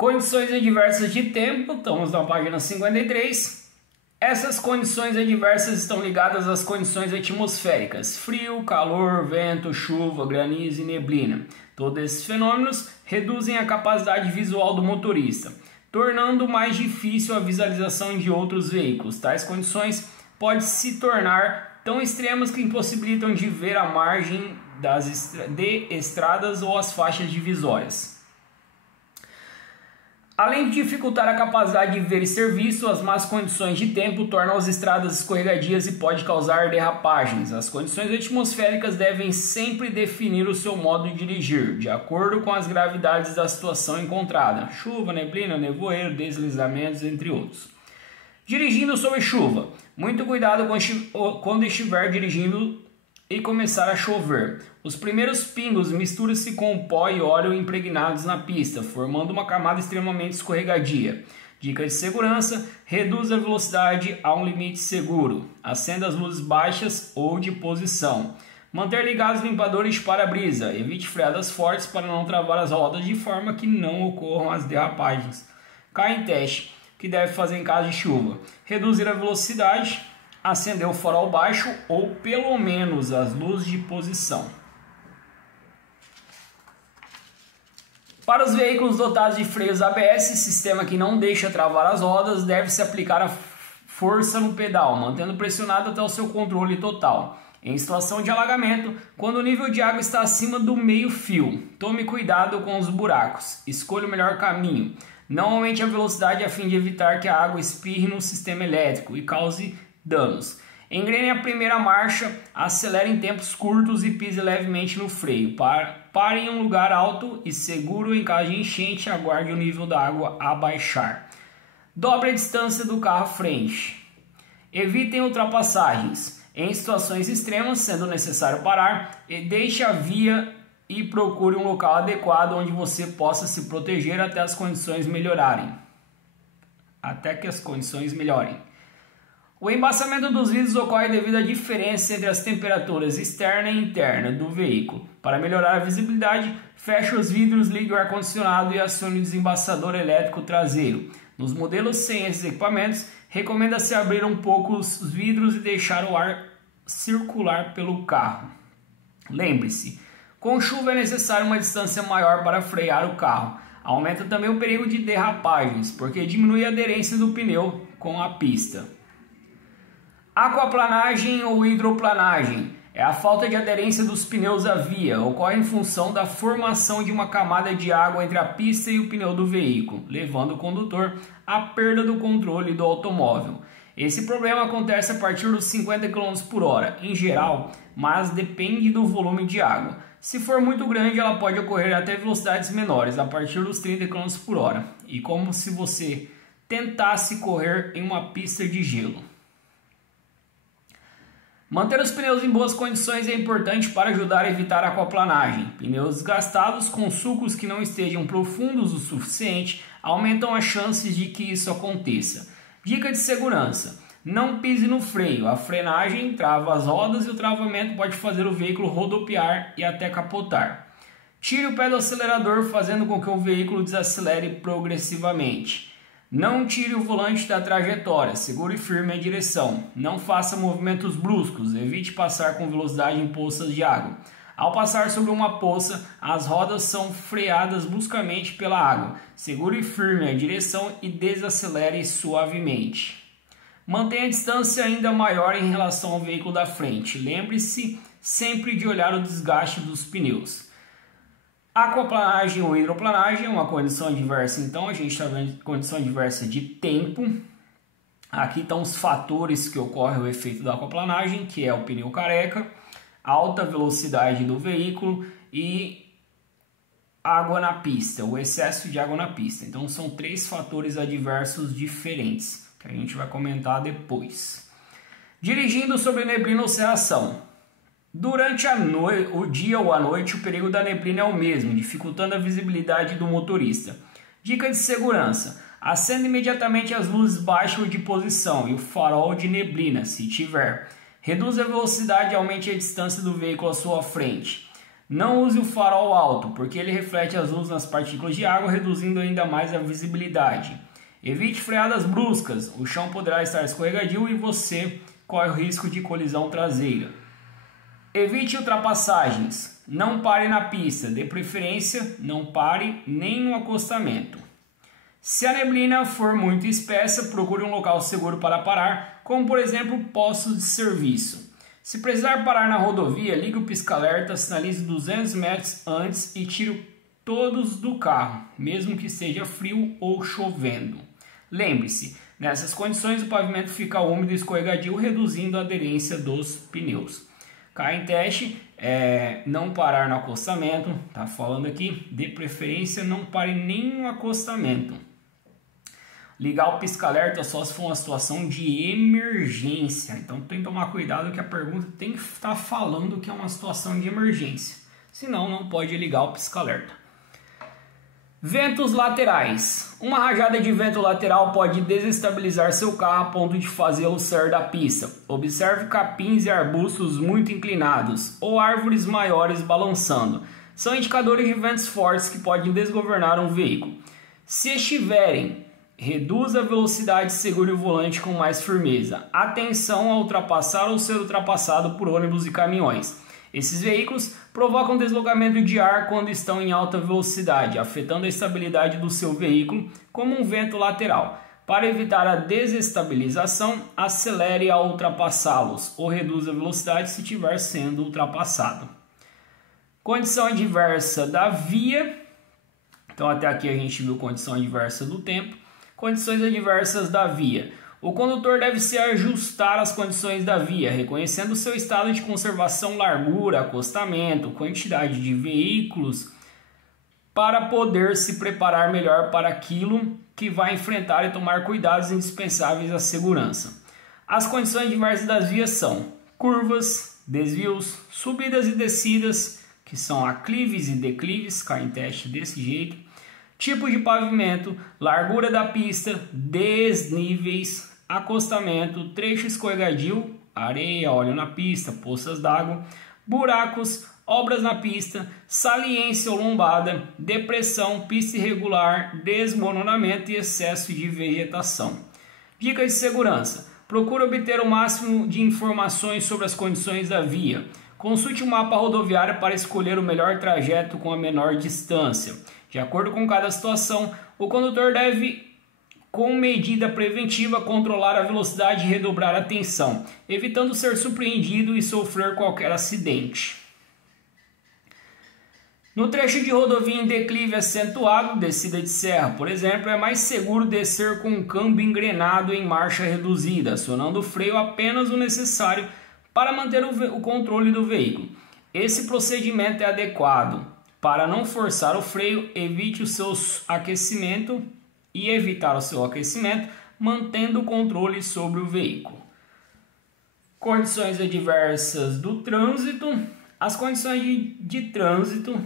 Condições adversas de tempo, estamos na página 53. Essas condições adversas estão ligadas às condições atmosféricas: frio, calor, vento, chuva, granizo e neblina. Todos esses fenômenos reduzem a capacidade visual do motorista, tornando mais difícil a visualização de outros veículos. Tais condições podem se tornar tão extremas que impossibilitam de ver a margem de estradas ou as faixas divisórias. Além de dificultar a capacidade de ver e ser visto, as más condições de tempo tornam as estradas escorregadias e pode causar derrapagens. As condições atmosféricas devem sempre definir o seu modo de dirigir, de acordo com as gravidades da situação encontrada: chuva, neblina, nevoeiro, deslizamentos, entre outros. Dirigindo sob chuva. Muito cuidado quando estiver dirigindo e começar a chover. Os primeiros pingos misturam-se com pó e óleo impregnados na pista, formando uma camada extremamente escorregadia. Dica de segurança: reduza a velocidade a um limite seguro. Acenda as luzes baixas ou de posição. Manter ligados os limpadores de para-brisa. Evite freadas fortes para não travar as rodas de forma que não ocorram as derrapagens. Caia em teste, que deve fazer em caso de chuva. Reduzir a velocidade. Acender o farol baixo ou pelo menos as luzes de posição. Para os veículos dotados de freios ABS, sistema que não deixa travar as rodas, deve-se aplicar a força no pedal, mantendo pressionado até o seu controle total. Em situação de alagamento, quando o nível de água está acima do meio-fio, tome cuidado com os buracos. Escolha o melhor caminho. Não aumente a velocidade a fim de evitar que a água espirre no sistema elétrico e cause danos. Engrene a primeira marcha, acelere em tempos curtos e pise levemente no freio. Pare em um lugar alto e seguro em caso de enchente e aguarde o nível da água abaixar. Dobre a distância do carro à frente. Evitem ultrapassagens. Em situações extremas, sendo necessário parar, deixe a via e procure um local adequado onde você possa se proteger até as condições melhorarem. Até que as condições melhorem. O embaçamento dos vidros ocorre devido à diferença entre as temperaturas externa e interna do veículo. Para melhorar a visibilidade, feche os vidros, ligue o ar-condicionado e acione o desembaçador elétrico traseiro. Nos modelos sem esses equipamentos, recomenda-se abrir um pouco os vidros e deixar o ar circular pelo carro. Lembre-se, com chuva é necessário uma distância maior para frear o carro. Aumenta também o perigo de derrapagens, porque diminui a aderência do pneu com a pista. Aquaplanagem ou hidroplanagem é a falta de aderência dos pneus à via. Ocorre em função da formação de uma camada de água entre a pista e o pneu do veículo, levando o condutor à perda do controle do automóvel. Esse problema acontece a partir dos 50 km por hora, em geral, mas depende do volume de água. Se for muito grande, ela pode ocorrer até velocidades menores, a partir dos 30 km por hora, e como se você tentasse correr em uma pista de gelo. Manter os pneus em boas condições é importante para ajudar a evitar a aquaplanagem. Pneus desgastados com sulcos que não estejam profundos o suficiente aumentam as chances de que isso aconteça. Dica de segurança: não pise no freio. A frenagem trava as rodas e o travamento pode fazer o veículo rodopiar e até capotar. Tire o pé do acelerador, fazendo com que o veículo desacelere progressivamente. Não tire o volante da trajetória, segure firme a direção. Não faça movimentos bruscos, evite passar com velocidade em poças de água. Ao passar sobre uma poça, as rodas são freadas bruscamente pela água. Segure firme a direção e desacelere suavemente. Mantenha a distância ainda maior em relação ao veículo da frente. Lembre-se sempre de olhar o desgaste dos pneus. Aquaplanagem ou hidroplanagem é uma condição adversa, então a gente está vendo condição adversa de tempo. Aqui estão os fatores que ocorrem o efeito da aquaplanagem, que é o pneu careca, alta velocidade do veículo e água na pista, o excesso de água na pista. Então são três fatores adversos diferentes, que a gente vai comentar depois. Dirigindo sobre neblina ou cerração. Durante o dia ou a noite, o perigo da neblina é o mesmo, dificultando a visibilidade do motorista. Dica de segurança: acenda imediatamente as luzes baixas de posição e o farol de neblina, se tiver. Reduza a velocidade e aumente a distância do veículo à sua frente. Não use o farol alto, porque ele reflete as luzes nas partículas de água, reduzindo ainda mais a visibilidade. Evite freadas bruscas, o chão poderá estar escorregadio e você corre o risco de colisão traseira. Evite ultrapassagens, não pare na pista, de preferência não pare nem no acostamento. Se a neblina for muito espessa, procure um local seguro para parar, como por exemplo postos de serviço. Se precisar parar na rodovia, ligue o pisca-alerta, sinalize 200 metros antes e tire todos do carro, mesmo que esteja frio ou chovendo. Lembre-se, nessas condições o pavimento fica úmido e escorregadio, reduzindo a aderência dos pneus. Cai em teste, não parar no acostamento, tá falando aqui, de preferência não pare nem no acostamento. Ligar o pisca-alerta só se for uma situação de emergência. Então tem que tomar cuidado que a pergunta tem que estar falando que é uma situação de emergência. Senão não pode ligar o pisca-alerta. Ventos laterais. Uma rajada de vento lateral pode desestabilizar seu carro a ponto de fazê-lo sair da pista. Observe capins e arbustos muito inclinados ou árvores maiores balançando. São indicadores de ventos fortes que podem desgovernar um veículo. Se estiverem, reduza a velocidade e segure o volante com mais firmeza. Atenção a ultrapassar ou ser ultrapassado por ônibus e caminhões. Esses veículos provocam deslocamento de ar quando estão em alta velocidade, afetando a estabilidade do seu veículo como um vento lateral. Para evitar a desestabilização, acelere ao ultrapassá-los ou reduza a velocidade se estiver sendo ultrapassado. Condição adversa da via. Então até aqui a gente viu condição adversa do tempo. Condições adversas da via. O condutor deve se ajustar às condições da via, reconhecendo seu estado de conservação, largura, acostamento, quantidade de veículos, para poder se preparar melhor para aquilo que vai enfrentar e tomar cuidados indispensáveis à segurança. As condições adversas das vias são curvas, desvios, subidas e descidas, que são aclives e declives, cai em teste desse jeito, tipo de pavimento, largura da pista, desníveis, acostamento, trecho escorregadio, areia, óleo na pista, poças d'água, buracos, obras na pista, saliência ou lombada, depressão, pista irregular, desmoronamento e excesso de vegetação. Dicas de segurança. Procure obter o máximo de informações sobre as condições da via. Consulte o mapa rodoviário para escolher o melhor trajeto com a menor distância. De acordo com cada situação, o condutor deve, com medida preventiva, controlar a velocidade e redobrar a atenção, evitando ser surpreendido e sofrer qualquer acidente. No trecho de rodovia em declive acentuado, descida de serra, por exemplo, é mais seguro descer com um câmbio engrenado em marcha reduzida, acionando o freio apenas o necessário para manter o controle do veículo. Esse procedimento é adequado. Para não forçar o freio, evite o seu aquecimento e evitar o seu aquecimento, mantendo o controle sobre o veículo. Condições adversas do trânsito. As condições de trânsito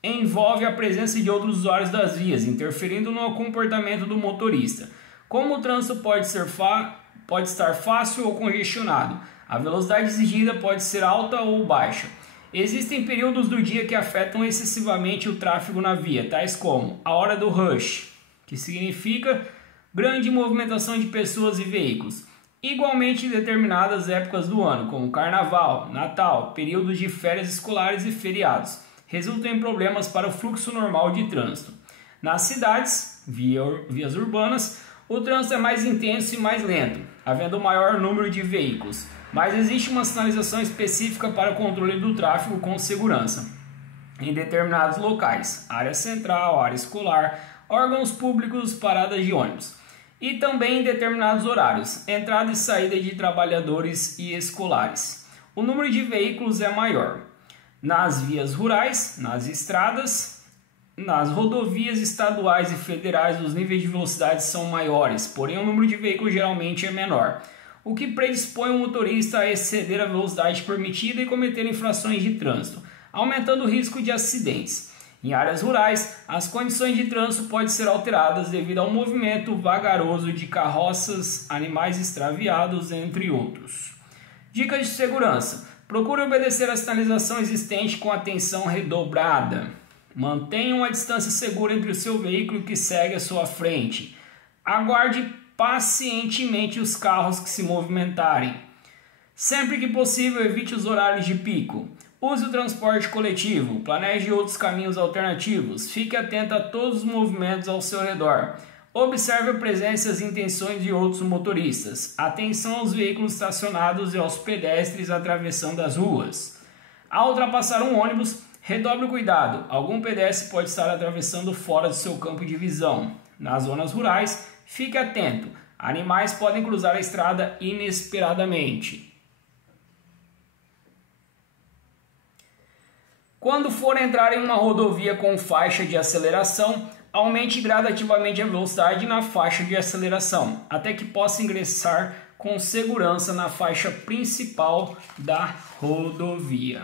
envolvem a presença de outros usuários das vias, interferindo no comportamento do motorista. Como o trânsito pode estar fácil ou congestionado, a velocidade exigida pode ser alta ou baixa. Existem períodos do dia que afetam excessivamente o tráfego na via, tais como a hora do rush, que significa grande movimentação de pessoas e veículos. Igualmente em determinadas épocas do ano, como Carnaval, Natal, períodos de férias escolares e feriados, resultam em problemas para o fluxo normal de trânsito. Nas cidades, vias urbanas, o trânsito é mais intenso e mais lento, havendo maior número de veículos. Mas existe uma sinalização específica para o controle do tráfego com segurança. Em determinados locais, área central, área escolar, órgãos públicos, paradas de ônibus. E também em determinados horários, entrada e saída de trabalhadores e escolares. O número de veículos é maior. Nas vias rurais, nas estradas, nas rodovias estaduais e federais, os níveis de velocidade são maiores, porém o número de veículos geralmente é menor, o que predispõe o motorista a exceder a velocidade permitida e cometer infrações de trânsito, aumentando o risco de acidentes. Em áreas rurais, as condições de trânsito podem ser alteradas devido ao movimento vagaroso de carroças, animais extraviados, entre outros. Dicas de segurança. Procure obedecer a sinalização existente com atenção redobrada. Mantenha uma distância segura entre o seu veículo que segue à sua frente. Aguarde pacientemente os carros que se movimentarem. Sempre que possível, evite os horários de pico. Use o transporte coletivo. Planeje outros caminhos alternativos. Fique atento a todos os movimentos ao seu redor. Observe a presença e as intenções de outros motoristas. Atenção aos veículos estacionados e aos pedestres atravessando as ruas. Ao ultrapassar um ônibus, redobre o cuidado. Algum pedestre pode estar atravessando fora do seu campo de visão. Nas zonas rurais, fique atento. Animais podem cruzar a estrada inesperadamente. Quando for entrar em uma rodovia com faixa de aceleração, aumente gradativamente a velocidade na faixa de aceleração, até que possa ingressar com segurança na faixa principal da rodovia.